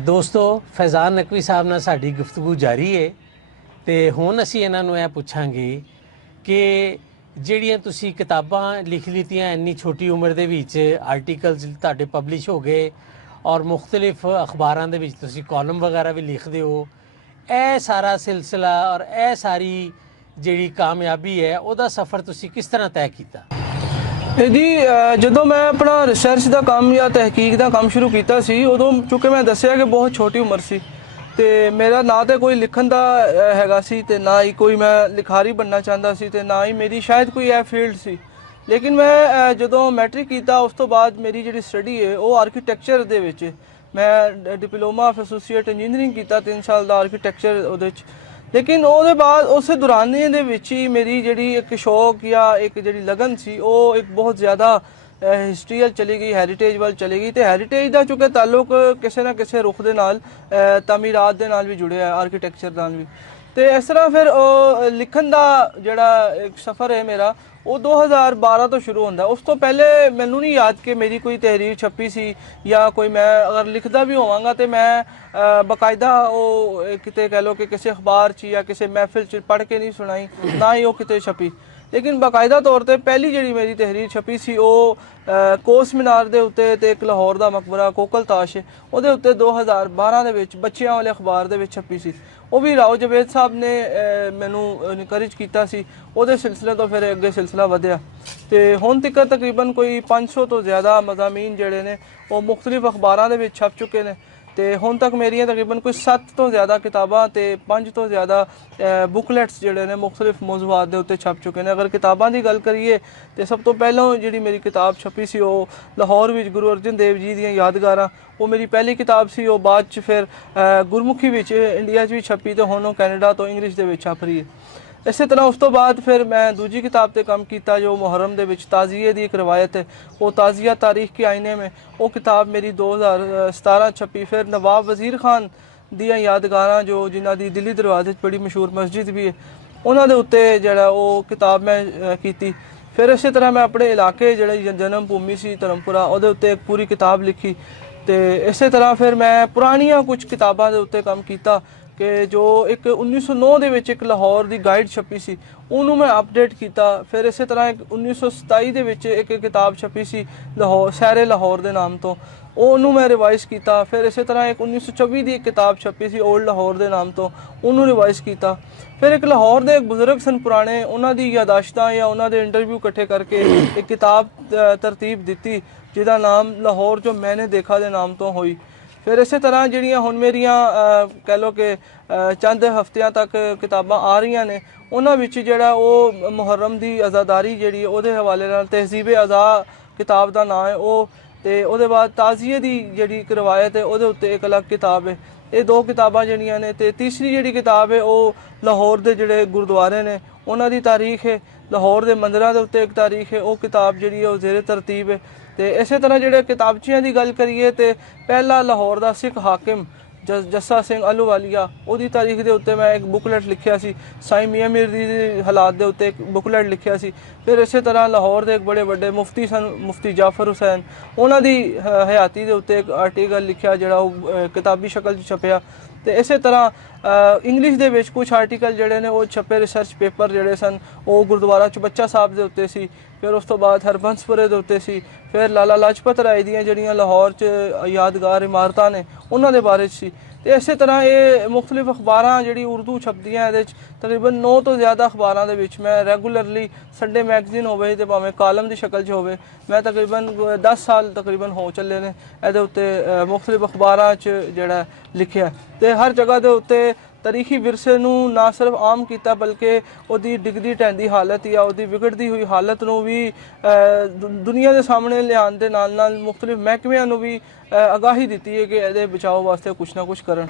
ਦੋਸਤੋ, ਫੈਜ਼ਾਨ ਨਕਵੀ ਸਾਹਿਬ ਨਾਲ ਸਾਡੀ ਗੁਫ਼ਤਗੂ ਜਾਰੀ ਹੈ ਤੇ ਹੁਣ ਅਸੀਂ ਇਹਨਾਂ ਨੂੰ ਇਹ ਪੁੱਛਾਂਗੇ ਕਿ ਜਿਹੜੀਆਂ ਤੁਸੀਂ ਕਿਤਾਬਾਂ ਲਿਖ ਲਿੱਤੀਆਂ ਇੰਨੀ ਛੋਟੀ ਉਮਰ ਦੇ ਵਿੱਚ, ਆਰਟੀਕਲਸ ਤੁਹਾਡੇ ਪਬਲਿਸ਼ ਹੋ ਗਏ ਔਰ ਮੁxtਲਿਫ ਅਖਬਾਰਾਂ ਦੇ ਵਿੱਚ ਤੁਸੀਂ ਕਾਲਮ ਵਗੈਰਾ ਵੀ ਲਿਖਦੇ ਹੋ, ਇਹ ਸਾਰਾ ਸਿਲਸਿਲਾ ਔਰ ਇਹ ਸਾਰੀ ਜਿਹੜੀ ਕਾਮਯਾਬੀ ਹੈ ਉਹਦਾ ਸਫ਼ਰ ਤੁਸੀਂ ਕਿਸ ਤਰ੍ਹਾਂ ਤੈਅ ਕੀਤਾ? जी ਜਦੋਂ ਮੈਂ ਆਪਣਾ ਰਿਸਰਚ ਦਾ ਕੰਮ ਜਾਂ ਤਹਿਕੀਕ ਦਾ ਕੰਮ ਸ਼ੁਰੂ ਕੀਤਾ ਸੀ ਉਦੋਂ ਚੁੱਕੇ ਮੈਂ ਦੱਸਿਆ ਕਿ ਬਹੁਤ ਛੋਟੀ ਉਮਰ ਸੀ ਤੇ ਮੇਰਾ ਨਾ ਤੇ ਕੋਈ ਲਿਖਣ ਦਾ ਹੈਗਾ ਸੀ ਤੇ ਨਾ ਹੀ ਕੋਈ ਮੈਂ ਲਿਖਾਰੀ ਬਣਨਾ ਚਾਹੁੰਦਾ ਸੀ ਤੇ ਨਾ ਹੀ ਮੇਰੀ ਸ਼ਾਇਦ ਕੋਈ ਇਹ ਫੀਲਡ ਸੀ। ਲੇਕਿਨ ਮੈਂ ਜਦੋਂ ਮੈਟ੍ਰਿਕ ਕੀਤਾ ਉਸ ਤੋਂ ਬਾਅਦ ਮੇਰੀ ਜਿਹੜੀ ਸਟੱਡੀ ਹੈ ਉਹ ਆਰਕੀਟੈਕਚਰ ਦੇ ਵਿੱਚ ਮੈਂ ਡਿਪਲੋਮਾ ਆਫ ਐਸੋਸੀਏਟ ਇੰਜੀਨੀਅਰਿੰਗ ਕੀਤਾ 3 ਸਾਲ ਦਾ ਆਰਕੀਟੈਕਚਰ ਉਹਦੇ 'ਚ। ਲੇਕਿਨ ਉਹਦੇ ਬਾਅਦ ਉਸ ਦੌਰਾਨੇ ਦੇ ਵਿੱਚ ਹੀ ਮੇਰੀ ਜਿਹੜੀ ਇੱਕ ਸ਼ੌਕ ਜਾਂ ਇੱਕ ਜਿਹੜੀ ਲਗਨ ਸੀ ਉਹ ਇੱਕ ਬਹੁਤ ਜ਼ਿਆਦਾ ਹਿਸਟਰੀ ਵੱਲ ਚਲੀ ਗਈ, ਹੈਰੀਟੇਜ ਵੱਲ ਚਲੀ ਗਈ ਤੇ ਹੈਰੀਟੇਜ ਦਾ ਚੁੱਕੇ ਤਾਲੁਕ ਕਿਸੇ ਨਾ ਕਿਸੇ ਰੁਖ ਦੇ ਨਾਲ ਤਾਮੀਰਾਤ ਦੇ ਨਾਲ ਵੀ ਜੁੜਿਆ ਹੈ, ਆਰਕੀਟੈਕਚਰ ਨਾਲ ਵੀ। ਤੇ ਇਸ ਤਰ੍ਹਾਂ ਫਿਰ ਉਹ ਲਿਖਣ ਦਾ ਜਿਹੜਾ ਇੱਕ ਸਫ਼ਰ ਹੈ ਮੇਰਾ ਉਹ 2012 ਤੋਂ ਸ਼ੁਰੂ ਹੁੰਦਾ। ਉਸ ਤੋਂ ਪਹਿਲੇ ਮੈਨੂੰ ਨਹੀਂ ਯਾਦ ਕਿ ਮੇਰੀ ਕੋਈ ਤਹਿਰੀਰ ਛਪੀ ਸੀ ਜਾਂ ਕੋਈ ਮੈਂ ਅਗਰ ਲਿਖਦਾ ਵੀ ਹੋਵਾਂਗਾ ਤੇ ਮੈਂ ਬਕਾਇਦਾ ਉਹ ਕਿਤੇ ਕਹਿ ਲਓ ਕਿ ਕਿਸੇ ਅਖਬਾਰ 'ਚ ਜਾਂ ਕਿਸੇ ਮਹਿਫਿਲ 'ਚ ਪੜ੍ਹ ਕੇ ਨਹੀਂ ਸੁਣਾਈ, ਨਾ ਹੀ ਉਹ ਕਿਤੇ ਛਪੀ। ਲੇਕਿਨ ਬਾਕਾਇਦਾ ਤੌਰ ਤੇ ਪਹਿਲੀ ਜਿਹੜੀ ਮੇਰੀ ਤਹਿਰੀਰ ਛਪੀ ਸੀ ਉਹ ਕੋਸ ਮੀਨਾਰ ਦੇ ਉੱਤੇ ਤੇ ਇੱਕ ਲਾਹੌਰ ਦਾ ਮਕਬਰਾ ਕੋਕਲ ਤਾਸ਼ ਉਹਦੇ ਉੱਤੇ 2012 ਦੇ ਵਿੱਚ ਬੱਚਿਆਂ ਵਾਲੇ ਅਖਬਾਰ ਦੇ ਵਿੱਚ ਛਪੀ ਸੀ। ਉਹ ਵੀ ਰਾਓ ਜਵੇਦ ਸਾਹਿਬ ਨੇ ਮੈਨੂੰ ਇਨਕਰੇਜ ਕੀਤਾ ਸੀ। ਉਹਦੇ ਸਿਲਸਿਲੇ ਤੋਂ ਫਿਰ ਅੱਗੇ ਸਿਲਸਿਲਾ ਵਧਿਆ ਤੇ ਹੁਣ ਤੱਕ ਤਕਰੀਬਨ ਕੋਈ 500 ਤੋਂ ਜ਼ਿਆਦਾ ਮਜ਼ਾਮੀਨ ਜਿਹੜੇ ਨੇ ਉਹ ਮੁxtਲਿਫ ਅਖਬਾਰਾਂ ਦੇ ਵਿੱਚ ਛਪ ਚੁੱਕੇ ਨੇ ਤੇ ਹੁਣ ਤੱਕ ਮੇਰੀਆਂ ਤਕਰੀਬਨ ਕੋਈ 7 ਤੋਂ ਜ਼ਿਆਦਾ ਕਿਤਾਬਾਂ ਤੇ 5 ਤੋਂ ਜ਼ਿਆਦਾ ਬੁਕਲੈਟਸ ਜਿਹੜੇ ਨੇ ਮੁxtਲਿਫ ਮੌਜ਼ੂਆਤ ਦੇ ਉੱਤੇ ਛਪ ਚੁੱਕੇ ਨੇ। ਅਗਰ ਕਿਤਾਬਾਂ ਦੀ ਗੱਲ ਕਰੀਏ ਤੇ ਸਭ ਤੋਂ ਪਹਿਲਾਂ ਜਿਹੜੀ ਮੇਰੀ ਕਿਤਾਬ ਛਪੀ ਸੀ ਉਹ ਲਾਹੌਰ ਵਿੱਚ ਗੁਰੂ ਅਰਜਨ ਦੇਵ ਜੀ ਦੀਆਂ ਯਾਦਗਾਰਾਂ, ਉਹ ਮੇਰੀ ਪਹਿਲੀ ਕਿਤਾਬ ਸੀ। ਉਹ ਬਾਅਦ 'ਚ ਫਿਰ ਗੁਰਮੁਖੀ ਵਿੱਚ ਇੰਡੀਆ 'ਚ ਵੀ ਛਪੀ ਤੇ ਹੁਣ ਉਹ ਕੈਨੇਡਾ ਤੋਂ ਇੰਗਲਿਸ਼ ਦੇ ਵਿੱਚ ਛਪ ਰਹੀ ਹੈ। ਇਸੇ ਤਰ੍ਹਾਂ ਉਸ ਤੋਂ ਬਾਅਦ ਫਿਰ ਮੈਂ ਦੂਜੀ ਕਿਤਾਬ ਤੇ ਕੰਮ ਕੀਤਾ ਜੋ ਮੁਹਰਮ ਦੇ ਵਿੱਚ ਤਾਜ਼ੀਏ ਦੀ ਇੱਕ ਰਵਾਇਤ ਹੈ, ਉਹ ਤਾਜ਼ੀਆ ਤਾਰੀਖ ਕੇ ਆਇਨੇ में। ਉਹ ਕਿਤਾਬ ਮੇਰੀ 2017 ਛਪੀ। ਫਿਰ ਨਵਾਬ ਵਜ਼ੀਰ ਖਾਨ ਦੀਆਂ ਯਾਦਗਾਰਾਂ ਜੋ ਜਿਨ੍ਹਾਂ ਦੀ ਦਿੱਲੀ ਦਰਵਾਜ਼ੇ 'ਚ ਬੜੀ ਮਸ਼ਹੂਰ ਮਸਜਿਦ ਵੀ ਹੈ ਉਹਨਾਂ ਦੇ ਉੱਤੇ ਜਿਹੜਾ ਉਹ ਕਿਤਾਬ ਮੈਂ ਕੀਤੀ। ਫਿਰ ਇਸੇ ਤਰ੍ਹਾਂ ਮੈਂ ਆਪਣੇ ਇਲਾਕੇ ਜਿਹੜੇ ਜਨਮ ਭੂਮੀ ਸੀ ਧਰਮਪੁਰਾ ਉਹਦੇ ਉੱਤੇ ਇੱਕ ਪੂਰੀ ਕਿਤਾਬ ਲਿਖੀ ਤੇ ਇਸੇ ਤਰ੍ਹਾਂ ਫਿਰ ਮੈਂ ਪੁਰਾਣੀਆਂ ਕੁਝ ਕਿਤਾਬਾਂ ਦੇ ਉੱਤੇ ਕੰਮ ਕੀਤਾ ਕਿ ਜੋ ਇੱਕ 1909 ਦੇ ਵਿੱਚ ਇੱਕ ਲਾਹੌਰ ਦੀ ਗਾਈਡ ਛਪੀ ਸੀ ਉਹਨੂੰ ਮੈਂ ਅਪਡੇਟ ਕੀਤਾ। ਫਿਰ ਇਸੇ ਤਰ੍ਹਾਂ ਇੱਕ 1927 ਦੇ ਵਿੱਚ ਇੱਕ ਕਿਤਾਬ ਛਪੀ ਸੀ ਲਾਹੌਰ ਸੈਰੇ ਲਾਹੌਰ ਦੇ ਨਾਮ ਤੋਂ, ਉਹਨੂੰ ਮੈਂ ਰਿਵਾਈਜ਼ ਕੀਤਾ। ਫਿਰ ਇਸੇ ਤਰ੍ਹਾਂ ਇੱਕ 1924 ਦੀ ਇੱਕ ਕਿਤਾਬ ਛਪੀ ਸੀ ਓਲਡ ਲਾਹੌਰ ਦੇ ਨਾਮ ਤੋਂ, ਉਹਨੂੰ ਰਿਵਾਈਜ਼ ਕੀਤਾ। ਫਿਰ ਇੱਕ ਲਾਹੌਰ ਦੇ ਇੱਕ ਬਜ਼ੁਰਗ ਸਨ ਪੁਰਾਣੇ, ਉਹਨਾਂ ਦੀ ਯਾਦਾਸ਼ਤਾਂ ਜਾਂ ਉਹਨਾਂ ਦੇ ਇੰਟਰਵਿਊ ਇਕੱਠੇ ਕਰਕੇ ਇੱਕ ਕਿਤਾਬ ਤਰਤੀਬ ਦਿੱਤੀ ਜਿਹਦਾ ਨਾਮ ਲਾਹੌਰ ਜੋ ਮੈਨੇ ਦੇਖਾ ਦੇ ਨਾਮ ਤੋਂ ਹੋਈ। ਫਿਰ ਇਸੇ ਤਰ੍ਹਾਂ ਜਿਹੜੀਆਂ ਹੁਣ ਮੇਰੀਆਂ ਕਹਿ ਲਓ ਕਿ ਚੰਦ ਹਫ਼ਤਿਆਂ ਤੱਕ ਕਿਤਾਬਾਂ ਆ ਰਹੀਆਂ ਨੇ ਉਹਨਾਂ ਵਿੱਚ ਜਿਹੜਾ ਉਹ ਮੁਹਰਮ ਦੀ ਅਜ਼ਾਦਾਰੀ ਜਿਹੜੀ ਉਹਦੇ ਹਵਾਲੇ ਨਾਲ ਤਹਿਜ਼ੀਬ ਅਜ਼ਾ ਕਿਤਾਬ ਦਾ ਨਾਂ ਹੈ ਉਹ, ਤੇ ਉਹਦੇ ਬਾਅਦ ਤਾਜ਼ੀਏ ਦੀ ਜਿਹੜੀ ਇੱਕ ਰਵਾਇਤ ਹੈ ਉਹਦੇ ਉੱਤੇ ਇੱਕ ਅਲੱਗ ਕਿਤਾਬ ਹੈ। ਇਹ ਦੋ ਕਿਤਾਬਾਂ ਜਿਹੜੀਆਂ ਨੇ ਤੇ ਤੀਸਰੀ ਜਿਹੜੀ ਕਿਤਾਬ ਹੈ ਉਹ ਲਾਹੌਰ ਦੇ ਜਿਹੜੇ ਗੁਰਦੁਆਰੇ ਨੇ ਉਹਨਾਂ ਦੀ ਤਾਰੀਖ ਹੈ, ਲਾਹੌਰ ਦੇ ਮੰਦਰਾਂ ਦੇ ਉੱਤੇ ਇੱਕ ਤਾਰੀਖ ਹੈ। ਉਹ ਕਿਤਾਬ ਜਿਹੜੀ ਹੈ ਉਹ ਜ਼ੇਰੇ ਤਰਤੀਬ ਹੈ। ਤੇ ਇਸੇ ਤਰ੍ਹਾਂ ਜਿਹੜੇ ਕਿਤਾਬਚੀਆਂ ਦੀ ਗੱਲ ਕਰੀਏ ਤੇ ਪਹਿਲਾ ਲਾਹੌਰ ਦਾ ਸਿੱਖ ਹਾਕਿਮ ਜੱਸਾ ਸਿੰਘ ਅਲੂਵਾਲੀਆ ਉਹਦੀ ਤਾਰੀਖ ਦੇ ਉੱਤੇ ਮੈਂ ਇੱਕ ਬੁਕਲੈਟ ਲਿਖਿਆ ਸੀ। ਸਾਈਂ ਮੀਆਂ ਮੀਰ ਦੀ ਹਾਲਾਤ ਦੇ ਉੱਤੇ ਇੱਕ ਬੁਕਲੈਟ ਲਿਖਿਆ ਸੀ। ਫਿਰ ਇਸੇ ਤਰ੍ਹਾਂ ਲਾਹੌਰ ਦੇ ਇੱਕ ਬੜੇ ਵੱਡੇ ਮੁਫਤੀ ਸਨ ਮੁਫਤੀ ਜਾਫਰ ਹੁਸੈਨ, ਉਹਨਾਂ ਦੀ ਹਯਾਤੀ ਦੇ ਉੱਤੇ ਇੱਕ ਆਰਟੀਕਲ ਲਿਖਿਆ ਜਿਹੜਾ ਉਹ ਕਿਤਾਬੀ ਸ਼ਕਲ 'ਚ ਛਪਿਆ। ਤੇ ਇਸੇ ਤਰ੍ਹਾਂ ਇੰਗਲਿਸ਼ ਦੇ ਵਿੱਚ ਕੁਝ ਆਰਟੀਕਲ ਜਿਹੜੇ ਨੇ ਉਹ ਛਪੇ ਰਿਸਰਚ ਪੇਪਰ ਜਿਹੜੇ ਸਨ ਉਹ ਗੁਰਦੁਆਰਾ ਚੁਬੱਚਾ ਸਾਹਿਬ ਦੇ ਉੱਤੇ ਸੀ। ਫਿਰ ਉਸ ਤੋਂ ਬਾਅਦ ਹਰਬੰਸਪੁਰੇ ਦੇ ਉੱਤੇ ਸੀ। ਫਿਰ ਲਾਲਾ ਲਾਜਪਤ ਰਾਏ ਦੀਆਂ ਜਿਹੜੀਆਂ ਲਾਹੌਰ 'ਚ ਯਾਦਗਾਰ ਇਮਾਰਤਾਂ ਨੇ ਉਹਨਾਂ ਦੇ ਬਾਰੇ 'ਚ ਸੀ। ਤੇ ਇਸੇ ਤਰ੍ਹਾਂ ਇਹ ਮੁxtਲਿਫ ਅਖਬਾਰਾਂ ਜਿਹੜੀ ਉਰਦੂ ਛਪਦੀਆਂ ਇਹਦੇ 'ਚ ਤਕਰੀਬਨ 9 ਤੋਂ ਜ਼ਿਆਦਾ ਅਖਬਾਰਾਂ ਦੇ ਵਿੱਚ ਮੈਂ ਰੈਗੂਲਰਲੀ ਸੰਡੇ ਮੈਗਜ਼ੀਨ ਹੋਵੇ ਤੇ ਭਾਵੇਂ ਕਾਲਮ ਦੀ ਸ਼ਕਲ 'ਚ ਹੋਵੇ ਮੈਂ ਤਕਰੀਬਨ 10 ਸਾਲ ਤਕਰੀਬਨ ਹੋ ਚੱਲੇ ਨੇ ਇਹਦੇ ਉੱਤੇ ਮੁxtਲਿਫ ਅਖਬਾਰਾਂ 'ਚ ਜਿਹੜਾ ਲਿਖਿਆ। ਤੇ ਹਰ ਜਗ੍ਹਾ ਦੇ ਉੱਤੇ ਤਾਰੀਖੀ ਵਿਰਸੇ ਨੂੰ ਨਾ ਸਿਰਫ ਆਮ ਕੀਤਾ ਬਲਕਿ ਉਹਦੀ ਡਿੱਗਦੀ ਢਹਿੰਦੀ ਹਾਲਤ ਜਾਂ ਉਹਦੀ ਵਿਗੜਦੀ ਹੋਈ ਹਾਲਤ ਨੂੰ ਵੀ ਦੁਨੀਆ ਦੇ ਸਾਹਮਣੇ ਲਿਆਉਣ ਦੇ ਨਾਲ ਨਾਲ ਮੁxtਲਿਫ ਮਹਿਕਮਿਆਂ ਨੂੰ ਵੀ ਆਗਾਹੀ ਦਿੱਤੀ ਹੈ ਕਿ ਇਹਦੇ ਬਚਾਓ ਵਾਸਤੇ ਕੁਛ ਨਾ ਕੁਛ ਕਰਨ।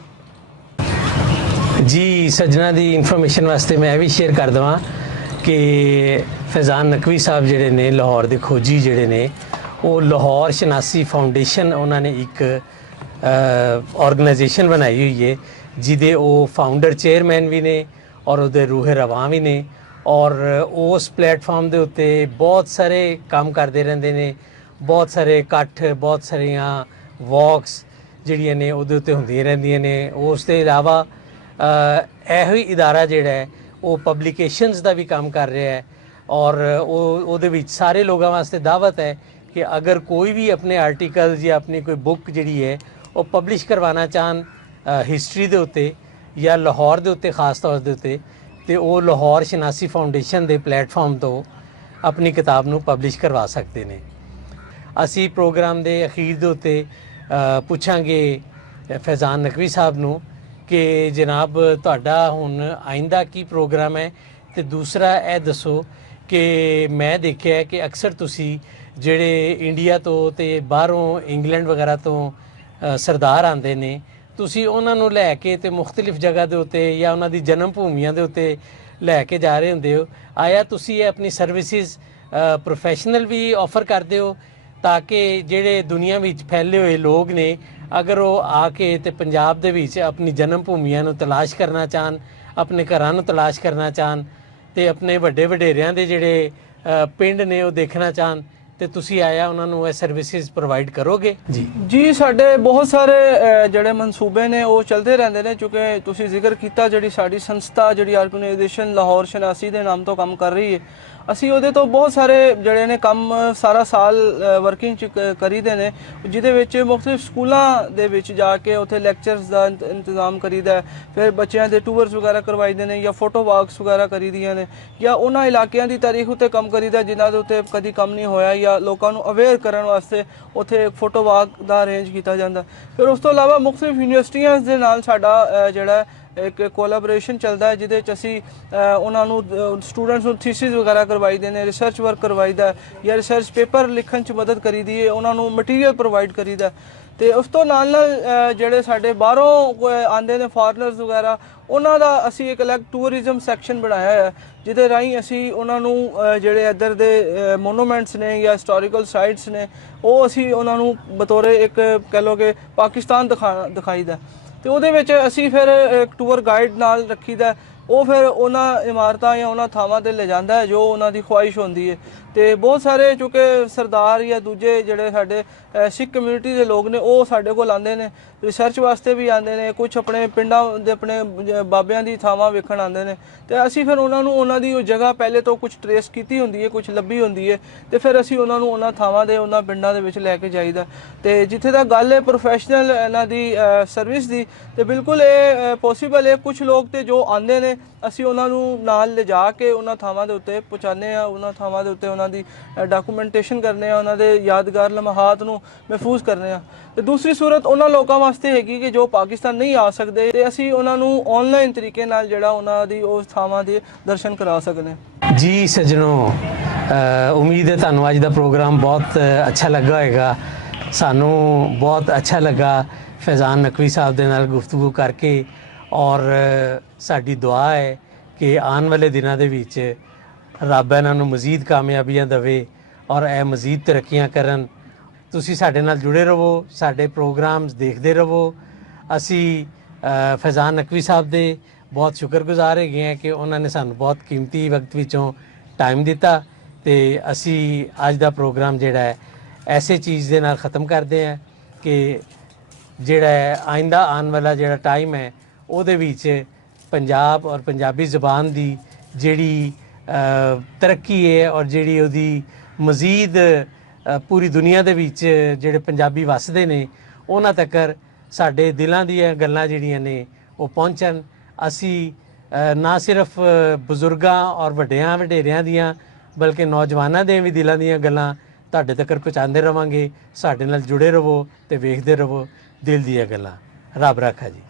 ਜੀ ਸੱਜਣਾ ਦੀ ਇਨਫੋਰਮੇਸ਼ਨ ਵਾਸਤੇ ਮੈਂ ਇਹ ਵੀ ਸ਼ੇਅਰ ਕਰ ਦਵਾਂ ਕਿ ਫੈਜ਼ਾਨ ਨਕਵੀ ਸਾਹਿਬ ਜਿਹੜੇ ਨੇ ਲਾਹੌਰ ਦੇ ਖੋਜੀ ਜਿਹੜੇ ਨੇ ਉਹ ਲਾਹੌਰ ਸ਼ਨਾਸੀ ਫਾਊਂਡੇਸ਼ਨ ਉਹਨਾਂ ਨੇ ਇੱਕ ਆਰਗੇਨਾਈਜੇਸ਼ਨ ਬਣਾਈ ਹੋਈ ਹੈ ਜਿਹਦੇ ਉਹ ਫਾਊਂਡਰ ਚੇਅਰਮੈਨ ਵੀ ਨੇ ਔਰ ਉਹਦੇ ਰੂਹੇ ਰਵਾਂ ਵੀ ਨੇ ਔਰ ਉਸ ਪਲੇਟਫਾਰਮ ਦੇ ਉੱਤੇ ਬਹੁਤ ਸਾਰੇ ਕੰਮ ਕਰਦੇ ਰਹਿੰਦੇ ਨੇ। ਬਹੁਤ ਸਾਰੇ ਇਕੱਠ ਬਹੁਤ ਸਾਰੀਆਂ ਵਾਕਸ ਜਿਹੜੀਆਂ ਨੇ ਉਹਦੇ ਉੱਤੇ ਹੁੰਦੀਆਂ ਰਹਿੰਦੀਆਂ ਨੇ। ਉਸ ਦੇ ਇਲਾਵਾ ਇਹੋ ਹੀ ਅਦਾਰਾ ਜਿਹੜਾ ਹੈ ਉਹ ਪਬਲੀਕੇਸ਼ਨਸ ਦਾ ਵੀ ਕੰਮ ਕਰ ਰਿਹਾ ਹੈ ਔਰ ਉਹਦੇ ਵਿੱਚ ਸਾਰੇ ਲੋਕਾਂ ਵਾਸਤੇ ਦਾਵਤ ਹੈ ਕਿ ਅਗਰ ਕੋਈ ਵੀ ਆਪਣੇ ਆਰਟੀਕਲ ਜਾਂ ਆਪਣੀ ਕੋਈ ਬੁੱਕ ਜਿਹੜੀ ਹੈ ਉਹ ਪਬਲਿਸ਼ ਕਰਵਾਉਣਾ ਚਾਹਣ ਹਿਸਟਰੀ ਦੇ ਉੱਤੇ ਜਾਂ ਲਾਹੌਰ ਦੇ ਉੱਤੇ ਖਾਸ ਤੌਰ ਦੇ ਉੱਤੇ ਤੇ ਉਹ ਲਾਹੌਰ ਸ਼ਨਾਸੀ ਫਾਊਂਡੇਸ਼ਨ ਦੇ ਪਲੇਟਫਾਰਮ ਤੋਂ ਆਪਣੀ ਕਿਤਾਬ ਨੂੰ ਪਬਲਿਸ਼ ਕਰਵਾ ਸਕਦੇ ਨੇ। ਅਸੀਂ ਪ੍ਰੋਗਰਾਮ ਦੇ ਅਖੀਰ ਦੇ ਉੱਤੇ ਪੁੱਛਾਂਗੇ ਫੈਜ਼ਾਨ ਨਕਵੀ ਸਾਹਿਬ ਨੂੰ ਕਿ ਜਨਾਬ ਤੁਹਾਡਾ ਹੁਣ ਆਇੰਦਾ ਕੀ ਪ੍ਰੋਗਰਾਮ ਹੈ, ਤੇ ਦੂਸਰਾ ਇਹ ਦੱਸੋ ਕਿ ਮੈਂ ਦੇਖਿਆ ਕਿ ਅਕਸਰ ਤੁਸੀਂ ਜਿਹੜੇ ਇੰਡੀਆ ਤੋਂ ਤੇ ਬਾਹਰੋਂ ਇੰਗਲੈਂਡ ਵਗੈਰਾ ਤੋਂ ਸਰਦਾਰ ਆਉਂਦੇ ਨੇ, ਤੁਸੀਂ ਉਹਨਾਂ ਨੂੰ ਲੈ ਕੇ ਤੇ ਮੁxtਲਿਫ ਜਗ੍ਹਾ ਦੇ ਉੱਤੇ ਜਾਂ ਉਹਨਾਂ ਦੀ ਜਨਮ ਭੂਮੀਆਂ ਦੇ ਉੱਤੇ ਲੈ ਕੇ ਜਾ ਰਹੇ ਹੁੰਦੇ ਹੋ। ਆਇਆ ਤੁਸੀਂ ਇਹ ਆਪਣੀ ਸਰਵਿਸਿਜ਼ ਪ੍ਰੋਫੈਸ਼ਨਲ ਵੀ ਆਫਰ ਕਰਦੇ ਹੋ ਤਾਂ ਕਿ ਜਿਹੜੇ ਦੁਨੀਆ ਵਿੱਚ ਫੈਲੇ ਹੋਏ ਲੋਕ ਨੇ ਅਗਰ ਉਹ ਆ ਕੇ ਤੇ ਪੰਜਾਬ ਦੇ ਵਿੱਚ ਆਪਣੀ ਜਨਮ ਭੂਮੀਆਂ ਨੂੰ ਤਲਾਸ਼ ਕਰਨਾ ਚਾਹਣ, ਆਪਣੇ ਘਰਾਂ ਨੂੰ ਤਲਾਸ਼ ਕਰਨਾ ਚਾਹਣ ਤੇ ਆਪਣੇ ਵੱਡੇ ਵਡੇਰਿਆਂ ਦੇ ਜਿਹੜੇ ਪਿੰਡ ਨੇ ਉਹ ਦੇਖਣਾ ਚਾਹਣ, ਤੇ ਤੁਸੀਂ ਆਇਆ ਉਹਨਾਂ ਨੂੰ ਇਹ ਸਰਵਿਸਿਜ਼ ਪ੍ਰੋਵਾਈਡ ਕਰੋਗੇ? ਜੀ ਸਾਡੇ ਬਹੁਤ ਸਾਰੇ ਜਿਹੜੇ ਮਨਸੂਬੇ ਨੇ ਉਹ ਚੱਲਦੇ ਰਹਿੰਦੇ ਨੇ। ਕਿਉਂਕਿ ਤੁਸੀਂ ਜ਼ਿਕਰ ਕੀਤਾ ਜਿਹੜੀ ਸਾਡੀ ਸੰਸਥਾ ਜਿਹੜੀ ਆਰਗੇਨਾਈਜੇਸ਼ਨ ਲਾਹੌਰ ਸ਼ਨਾਸੀ ਦੇ ਨਾਮ ਤੋਂ ਕੰਮ ਕਰ ਰਹੀ ਹੈ, ਅਸੀਂ ਉਹਦੇ ਤੋਂ ਬਹੁਤ ਸਾਰੇ ਜਿਹੜੇ ਨੇ ਕੰਮ ਸਾਰਾ ਸਾਲ ਵਰਕਿੰਗ 'ਚ ਕਰੀਦੇ ਨੇ, ਜਿਹਦੇ ਵਿੱਚ ਮੁxtਲਿਫ ਸਕੂਲਾਂ ਦੇ ਵਿੱਚ ਜਾ ਕੇ ਉੱਥੇ ਲੈਕਚਰਸ ਦਾ ਇੰਤਜ਼ਾਮ ਕਰੀਦਾ, ਫਿਰ ਬੱਚਿਆਂ ਦੇ ਟੂਰਸ ਵਗੈਰਾ ਕਰਵਾਈਦੇ ਨੇ, ਜਾਂ ਫੋਟੋ ਵਾਕਸ ਵਗੈਰਾ ਕਰੀਦੀਆਂ ਨੇ, ਜਾਂ ਉਹਨਾਂ ਇਲਾਕਿਆਂ ਦੀ ਤਾਰੀਖ ਉੱਤੇ ਕੰਮ ਕਰੀਦਾ ਜਿਨ੍ਹਾਂ ਦੇ ਉੱਤੇ ਕਦੀ ਕੰਮ ਨਹੀਂ ਹੋਇਆ, ਜਾਂ ਲੋਕਾਂ ਨੂੰ ਅਵੇਅਰ ਕਰਨ ਵਾਸਤੇ ਉੱਥੇ ਫੋਟੋ ਵਾਕ ਦਾ ਅਰੇਂਜ ਕੀਤਾ ਜਾਂਦਾ। ਫਿਰ ਉਸ ਤੋਂ ਇਲਾਵਾ ਮੁxtਲਿਫ ਯੂਨੀਵਰਸਿਟੀਆਂ ਦੇ ਨਾਲ ਸਾਡਾ ਜਿਹੜਾ ਇੱਕ ਕੋਲੈਬੋਰੇਸ਼ਨ ਚੱਲਦਾ ਹੈ, ਜਿਹਦੇ 'ਚ ਅਸੀਂ ਉਹਨਾਂ ਨੂੰ ਸਟੂਡੈਂਟਸ ਨੂੰ ਥੀਸਿਸ ਵਗੈਰਾ ਕਰਵਾਈਦੇ ਨੇ, ਰਿਸਰਚ ਵਰਕ ਕਰਵਾਈਦਾ ਜਾਂ ਰਿਸਰਚ ਪੇਪਰ ਲਿਖਣ 'ਚ ਮਦਦ ਕਰੀਦੀ ਹੈ, ਉਹਨਾਂ ਨੂੰ ਮਟੀਰੀਅਲ ਪ੍ਰੋਵਾਈਡ ਕਰੀਦਾ। ਤੇ ਉਸ ਤੋਂ ਨਾਲ ਨਾਲ ਜਿਹੜੇ ਸਾਡੇ ਬਾਹਰੋਂ ਆਉਂਦੇ ਨੇ ਫੋਰਨਰਸ ਵਗੈਰਾ, ਉਹਨਾਂ ਦਾ ਅਸੀਂ ਇੱਕ ਅਲੱਗ ਟੂਰਿਜ਼ਮ ਸੈਕਸ਼ਨ ਬਣਾਇਆ ਹੈ, ਜਿਹਦੇ ਰਾਹੀਂ ਅਸੀਂ ਉਹਨਾਂ ਨੂੰ ਜਿਹੜੇ ਇੱਧਰ ਦੇ ਮੋਨੂਮੈਂਟਸ ਨੇ ਜਾਂ ਹਿਸਟੋਰੀਕਲ ਸਾਈਟਸ ਨੇ ਉਹ ਅਸੀਂ ਉਹਨਾਂ ਨੂੰ ਬਤੌਰੇ ਇੱਕ ਕਹਿ ਲਓ ਕਿ ਪਾਕਿਸਤਾਨ ਦਿਖਾਈਦਾ। ਤੇ ਉਹਦੇ ਵਿੱਚ ਅਸੀਂ ਫਿਰ ਇੱਕ ਟੂਰ ਗਾਈਡ ਨਾਲ ਰੱਖੀਦਾ, ਉਹ ਫਿਰ ਉਹਨਾਂ ਇਮਾਰਤਾਂ ਜਾਂ ਉਹਨਾਂ ਥਾਵਾਂ 'ਤੇ ਲੈ ਜਾਂਦਾ ਹੈ ਜੋ ਉਹਨਾਂ ਦੀ ਖੁਆਇਸ਼ ਹੁੰਦੀ ਹੈ। ਤੇ ਬਹੁਤ ਸਾਰੇ ਚੂँਕਿ ਸਰਦਾਰ ਜਾਂ ਦੂਜੇ ਜਿਹੜੇ ਸਾਡੇ ਸਿੱਖ ਕਮਿਊਨਿਟੀ ਦੇ ਲੋਕ ਨੇ ਉਹ ਸਾਡੇ ਕੋਲ ਆਉਂਦੇ ਨੇ, ਰਿਸਰਚ ਵਾਸਤੇ ਵੀ ਆਉਂਦੇ ਨੇ, ਕੁਝ ਆਪਣੇ ਪਿੰਡਾਂ ਦੇ ਆਪਣੇ ਬਾਬਿਆਂ ਦੀ ਥਾਵਾਂ ਵੇਖਣ ਆਉਂਦੇ ਨੇ। ਤੇ ਅਸੀਂ ਫਿਰ ਉਹਨਾਂ ਨੂੰ ਉਹਨਾਂ ਦੀ ਉਹ ਜਗ੍ਹਾ ਪਹਿਲੇ ਤੋਂ ਕੁਝ ਟਰੇਸ ਕੀਤੀ ਹੁੰਦੀ ਹੈ, ਕੁਝ ਲੱਭੀ ਹੁੰਦੀ ਹੈ, ਤੇ ਫਿਰ ਅਸੀਂ ਉਹਨਾਂ ਨੂੰ ਉਹਨਾਂ ਥਾਵਾਂ ਦੇ ਉਹਨਾਂ ਪਿੰਡਾਂ ਦੇ ਵਿੱਚ ਲੈ ਕੇ ਜਾਈਦਾ। ਤੇ ਜਿੱਥੇ ਤੱਕ ਗੱਲ ਹੈ ਪ੍ਰੋਫੈਸ਼ਨਲ ਇਹਨਾਂ ਦੀ ਸਰਵਿਸ ਦੀ, ਤੇ ਬਿਲਕੁਲ ਇਹ ਪੋਸੀਬਲ ਹੈ। ਕੁਝ ਲੋਕ ਤੇ ਜੋ ਆਉਂਦੇ ਨੇ ਅਸੀਂ ਉਹਨਾਂ ਨੂੰ ਨਾਲ ਲਿਜਾ ਕੇ ਉਹਨਾਂ ਥਾਵਾਂ ਦੇ ਉੱਤੇ ਪਹੁੰਚਾਉਂਦੇ ਹਾਂ, ਉਹਨਾਂ ਥਾਵਾਂ ਦੇ ਉੱਤੇ ਉਹਨਾਂ ਦੀ ਡਾਕੂਮੈਂਟੇਸ਼ਨ ਕਰਨੇ ਆ, ਉਹਨਾਂ ਦੇ ਯਾਦਗਾਰ ਲਮਹਾਤ ਨੂੰ ਮਹਿਫੂਜ਼ ਕਰਨੇ ਆ। ਤੇ ਦੂਸਰੀ ਸੂਰਤ ਉਹਨਾਂ ਲੋਕਾਂ ਵਾਸਤੇ ਹੈਗੀ ਕਿ ਜੋ ਪਾਕਿਸਤਾਨ ਨਹੀਂ ਆ ਸਕਦੇ, ਤੇ ਅਸੀਂ ਉਹਨਾਂ ਨੂੰ ਆਨਲਾਈਨ ਤਰੀਕੇ ਨਾਲ ਜਿਹੜਾ ਉਹਨਾਂ ਦੀ ਉਸ ਥਾਵਾਂ ਦੇ ਦਰਸ਼ਨ ਕਰਾ ਸਕਦੇ। ਜੀ ਸੱਜਣੋ, ਉਮੀਦ ਹੈ ਤੁਹਾਨੂੰ ਅੱਜ ਦਾ ਪ੍ਰੋਗਰਾਮ ਬਹੁਤ ਅੱਛਾ ਲੱਗਾ ਹੋਏਗਾ। ਸਾਨੂੰ ਬਹੁਤ ਅੱਛਾ ਲੱਗਾ ਫੈਜ਼ਾਨ ਨਕਵੀ ਸਾਹਿਬ ਦੇ ਨਾਲ ਗੁਫ਼ਤਗੂ ਕਰਕੇ, ਔਰ ਸਾਡੀ ਦੁਆ ਹੈ ਕਿ ਆਉਣ ਵਾਲੇ ਦਿਨਾਂ ਦੇ ਵਿੱਚ ਰੱਬ ਇਹਨਾਂ ਨੂੰ ਮਜ਼ੀਦ ਕਾਮਯਾਬੀਆਂ ਦੇਵੇ ਔਰ ਇਹ ਮਜ਼ੀਦ ਤਰੱਕੀਆਂ ਕਰਨ। ਤੁਸੀਂ ਸਾਡੇ ਨਾਲ ਜੁੜੇ ਰਹੋ, ਸਾਡੇ ਪ੍ਰੋਗਰਾਮਸ ਦੇਖਦੇ ਰਹੋ। ਅਸੀਂ ਫੈਜ਼ਾਨ ਨਕਵੀ ਸਾਹਿਬ ਦੇ ਬਹੁਤ ਸ਼ੁਕਰਗੁਜ਼ਾਰ ਹੈਗੇ ਹਾਂ ਕਿ ਉਹਨਾਂ ਨੇ ਸਾਨੂੰ ਬਹੁਤ ਕੀਮਤੀ ਵਕਤ ਵਿੱਚੋਂ ਟਾਈਮ ਦਿੱਤਾ, ਤੇ ਅਸੀਂ ਅੱਜ ਦਾ ਪ੍ਰੋਗਰਾਮ ਜਿਹੜਾ ਹੈ ਐਸੇ ਚੀਜ਼ ਦੇ ਨਾਲ ख़त्म ਕਰਦੇ ਹਾਂ ਕਿ ਜਿਹੜਾ ਆਇੰਦਾ ਆਉਣ ਵਾਲਾ ਜਿਹੜਾ ਟਾਈਮ ਹੈ ਉਹਦੇ ਵਿੱਚ ਪੰਜਾਬ ਔਰ ਪੰਜਾਬੀ ਜ਼ਬਾਨ ਦੀ ਜਿਹੜੀ ਤਰੱਕੀ ਹੈ ਔਰ ਜਿਹੜੀ ਉਹਦੀ ਮਜ਼ੀਦ ਪੂਰੀ ਦੁਨੀਆ ਦੇ ਵਿੱਚ ਜਿਹੜੇ ਪੰਜਾਬੀ ਵੱਸਦੇ ਨੇ ਉਹਨਾਂ ਤੱਕ ਸਾਡੇ ਦਿਲਾਂ ਦੀਆਂ ਗੱਲਾਂ ਜਿਹੜੀਆਂ ਨੇ ਉਹ ਪਹੁੰਚਣ। ਅਸੀਂ ਨਾ ਸਿਰਫ ਬਜ਼ੁਰਗਾਂ ਔਰ ਵੱਡਿਆਂ ਵਡੇਰਿਆਂ ਦੀਆਂ ਬਲਕਿ ਨੌਜਵਾਨਾਂ ਦੇ ਵੀ ਦਿਲਾਂ ਦੀਆਂ ਗੱਲਾਂ ਤੁਹਾਡੇ ਤੱਕ ਪਹੁੰਚਾਉਂਦੇ ਰਵਾਂਗੇ। ਸਾਡੇ ਨਾਲ ਜੁੜੇ ਰਹੋ ਤੇ ਵੇਖਦੇ ਰਹੋ ਦਿਲ ਦੀਆਂ ਗੱਲਾਂ। ਰੱਬ ਰਾਖਾ ਜੀ।